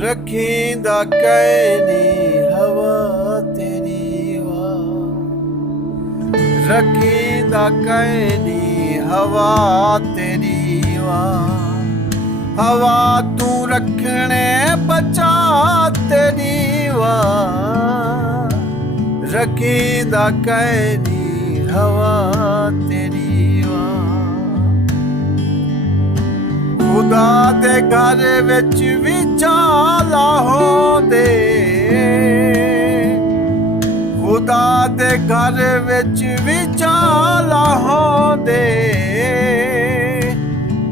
रखींदा कैनी हवा तेरी वा, रखींदा कैनी हवा तेरी वा, हवा तू रखने बचा तेरी वा, रखींदा कैनी हवा तेरी वा। खुदा दे घर विच भी जाला होंदे, खुदा दे घर विच भी जाला होंदे,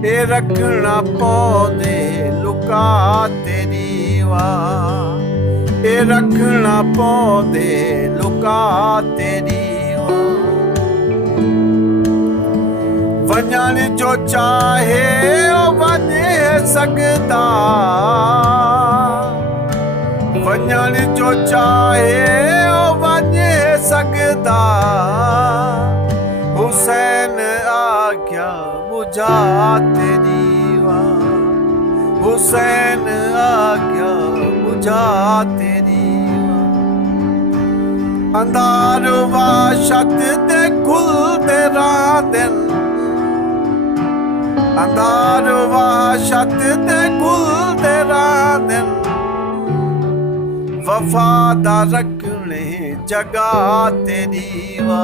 ए रखना पौंदे लुका तेरी वा, ए रखना पौंदे लुका तेरी वा। वञण जो चाहे ओ वञे सघंदा, वञण जो चाहे ओ वञे सघंदा, हुसैन आज्ञा बुझा तेरी वा, हुसैन आज्ञा बुझा तेरी वा। अंधार वा छत ते खुलदे रांदन, अंधार वा छत ते खुलदे रांदन, वफादा रखने जगा तेरी वा,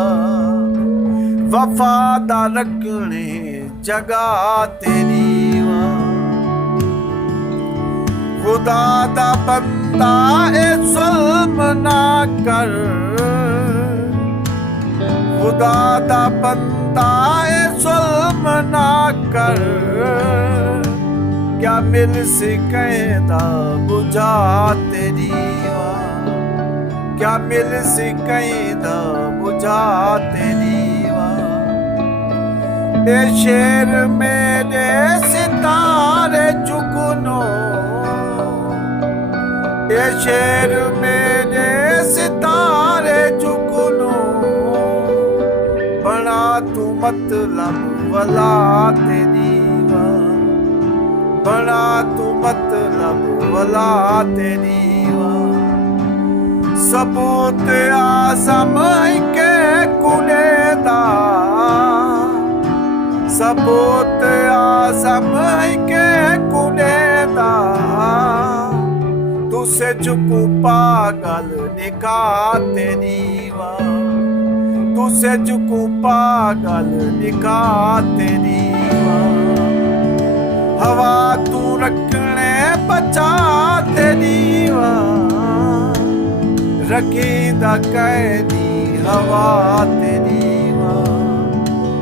वफादा रखने जगा तेरी वा। खुदा दा बंदा ए जुल्म ना कर, खुदा दा बंदा ए जुल्म ना कर, क्या मिल सिकैदा बुझा तेरी वा, क्या मिल सिकैदा बुझा तेरी वा। ए शेर मेरे सितारे चुगनो, ए शेर मेरे सितारे चुगनो, बना तू मतलब वाला तेरी वा, बना तू मतलब वाला तेरी वा। सबूत आज़म के कुनेदा, सबूत आज़म के कुनेदा, तुसे चुकू पागल निका तेरी वा, तुसे चुकू पागल निका तेरी वा। हवा तू रखने बचा तेरी वा, रखींदा कैनी हवा तेरी वा,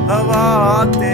हवा तेरी